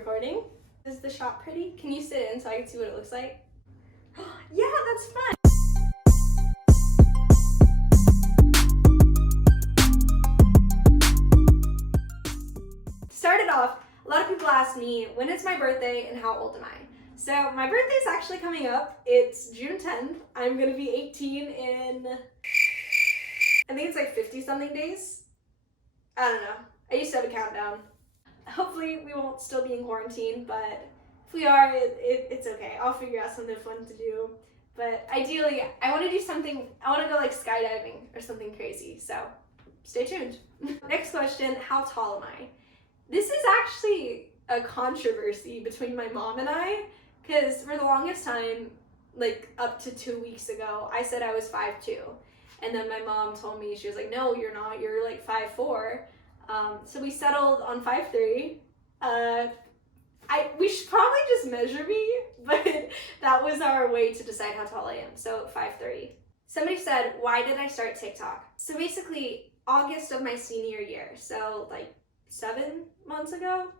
recording. Is the shot pretty? Can you sit in so I can see what it looks like? Yeah, that's fun! Started off, a lot of people ask me, when is my birthday and how old am I? So my birthday is actually coming up. It's June 10th. I'm gonna be 18 in, I think it's like 50 something days. I don't know. I used to have a countdown. Hopefully we won't still be in quarantine, but if we are, it's okay. I'll figure out something fun to do. But ideally, I want to do something, I want to go like skydiving or something crazy, so stay tuned. Next question, how tall am I? This is actually a controversy between my mom and I, because for the longest time, like up to 2 weeks ago, I said I was 5'2", and then my mom told me, she was like, no, you're not, you're like 5'4". So we settled on 5'3". We should probably just measure me, but that was our way to decide how tall I am, so 5'3". Somebody said, why did I start TikTok? So basically, August of my senior year, so like 7 months ago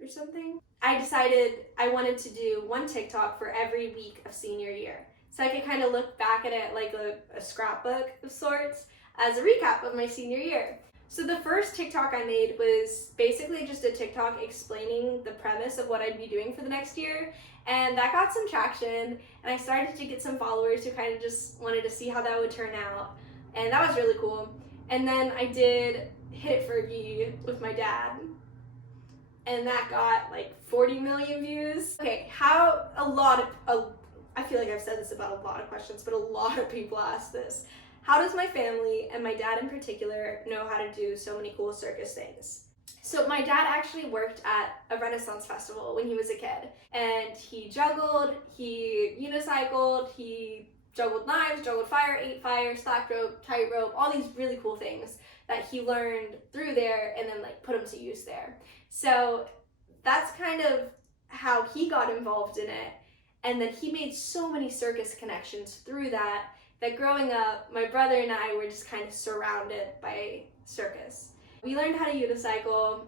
or something, I decided I wanted to do one TikTok for every week of senior year. So I could kind of look back at it like a scrapbook of sorts as a recap of my senior year. So the first TikTok I made was basically just a TikTok explaining the premise of what I'd be doing for the next year, and that got some traction, and I started to get some followers who kind of just wanted to see how that would turn out, and that was really cool. And then I did Hit It Fergie with my dad, and that got like 40 million views. Okay, I feel like I've said this about a lot of questions, but a lot of people ask this. How does my family, and my dad in particular, know how to do so many cool circus things? So my dad actually worked at a Renaissance festival when he was a kid, and he juggled, he unicycled, he juggled knives, juggled fire, ate fire, slack rope, tightrope, all these really cool things that he learned through there and then like put them to use there. So that's kind of how he got involved in it, and then he made so many circus connections through that growing up, my brother and I were just kind of surrounded by circus. We learned how to unicycle.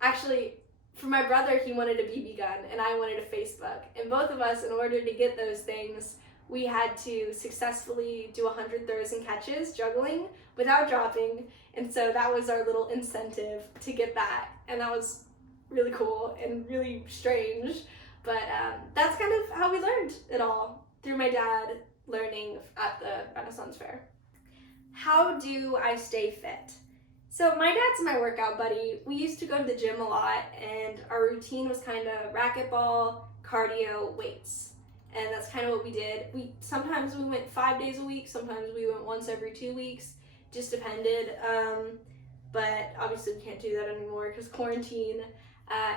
Actually, for my brother, he wanted a BB gun and I wanted a Facebook. And both of us, in order to get those things, we had to successfully do 100 throws and catches, juggling, without dropping. And so that was our little incentive to get that. And that was really cool and really strange. But that's kind of how we learned it all, through my dad learning at the Renaissance Fair. How do I stay fit? So my dad's my workout buddy. We used to go to the gym a lot, and our routine was kind of racquetball, cardio, weights. And that's kind of what we did. Sometimes we went 5 days a week, sometimes we went once every 2 weeks, just depended. But obviously we can't do that anymore because quarantine.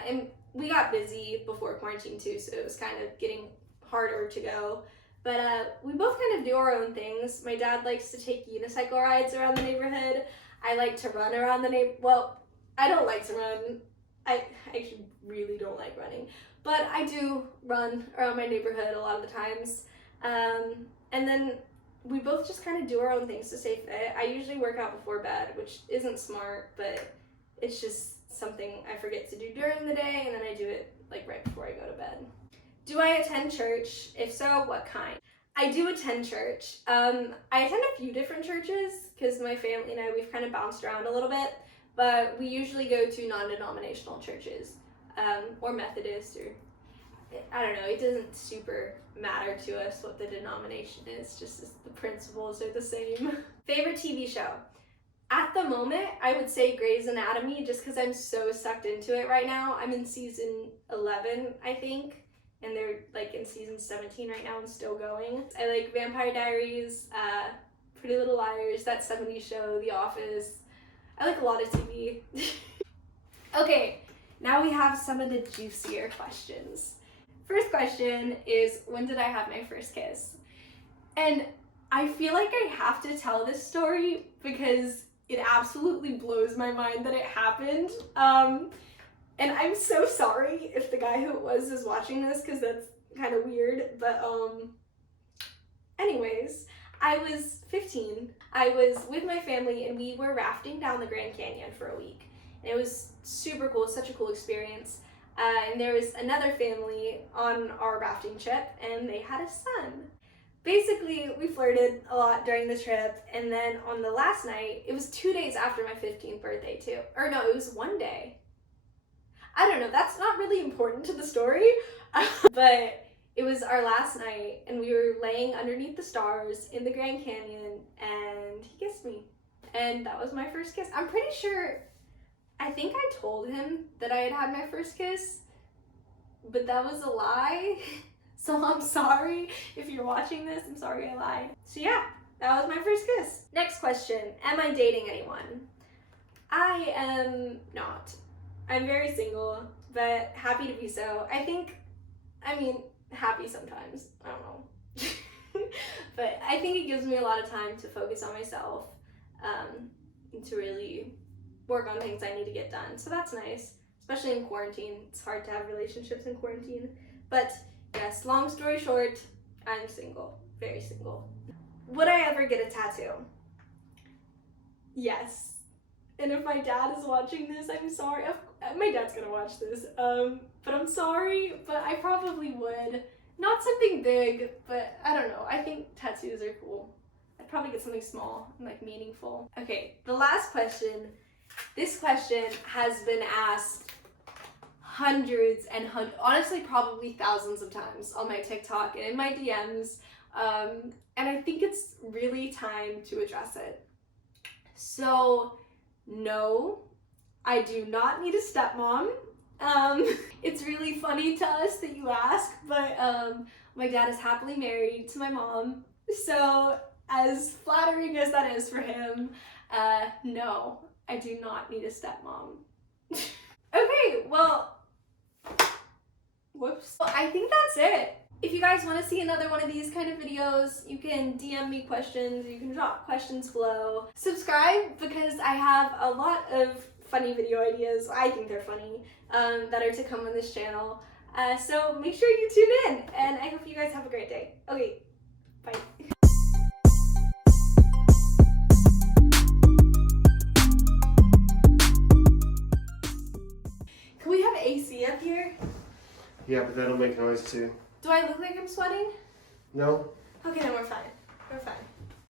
And we got busy before quarantine too, so it was kind of getting harder to go. But we both kind of do our own things. My dad likes to take unicycle rides around the neighborhood. I like to run around the neighborhood. Well, I don't like to run. I actually really don't like running. But I do run around my neighborhood a lot of the times. And then we both just kind of do our own things to stay fit. I usually work out before bed, which isn't smart, but it's just something I forget to do during the day, and then I do it like right before I go to bed. Do I attend church? If so, what kind? I do attend church. I attend a few different churches because my family and I, we've kind of bounced around a little bit, but we usually go to non-denominational churches, or Methodist, or I don't know, it doesn't super matter to us what the denomination is, just the principles are the same. Favorite TV show? At the moment, I would say Grey's Anatomy, just because I'm so sucked into it right now. I'm in season 11, I think. And they're like in season 17 right now and still going. I like Vampire Diaries, Pretty Little Liars, That 70s Show, The Office. I like a lot of TV. Okay, now we have some of the juicier questions. First question is, when did I have my first kiss? And I feel like I have to tell this story because it absolutely blows my mind that it happened. And I'm so sorry if the guy who it was is watching this, because that's kind of weird, but anyways, I was 15. I was with my family and we were rafting down the Grand Canyon for a week. And it was super cool, such a cool experience. And there was another family on our rafting trip, and they had a son. Basically, we flirted a lot during the trip, and then on the last night, it was 2 days after my 15th birthday too. Or no, it was 1 day. I don't know, that's not really important to the story, but it was our last night, and we were laying underneath the stars in the Grand Canyon, and he kissed me. And that was my first kiss. I'm pretty sure, I think I told him that I had had my first kiss, but that was a lie. So I'm sorry if you're watching this, I'm sorry I lied. So yeah, that was my first kiss. Next question, am I dating anyone? I am not. I'm very single, but happy to be so. Happy sometimes, I don't know. But I think it gives me a lot of time to focus on myself, and to really work on things I need to get done. So that's nice, especially in quarantine. It's hard to have relationships in quarantine. But yes, long story short, I'm single, very single. Would I ever get a tattoo? Yes. And if my dad is watching this, I'm sorry. My dad's gonna watch this, but I'm sorry, but I probably would. Not something big, but I don't know. I think tattoos are cool. I'd probably get something small and like meaningful. Okay, the last question. This question has been asked hundreds and honestly probably thousands of times on my TikTok and in my DMs, and I think it's really time to address it. So no, I do not need a stepmom. It's really funny to us that you ask, but my dad is happily married to my mom, so as flattering as that is for him, no, I do not need a stepmom. Okay, well, whoops. Well, I think that's it. If you guys want to see another one of these kind of videos, you can DM me questions, you can drop questions below. Subscribe, because I have a lot of funny video ideas, I think they're funny, that are to come on this channel. So make sure you tune in, and I hope you guys have a great day. Okay, bye. Can we have AC up here? Yeah, but that'll make noise too. Do I look like I'm sweating? No. Okay, then we're fine. We're fine.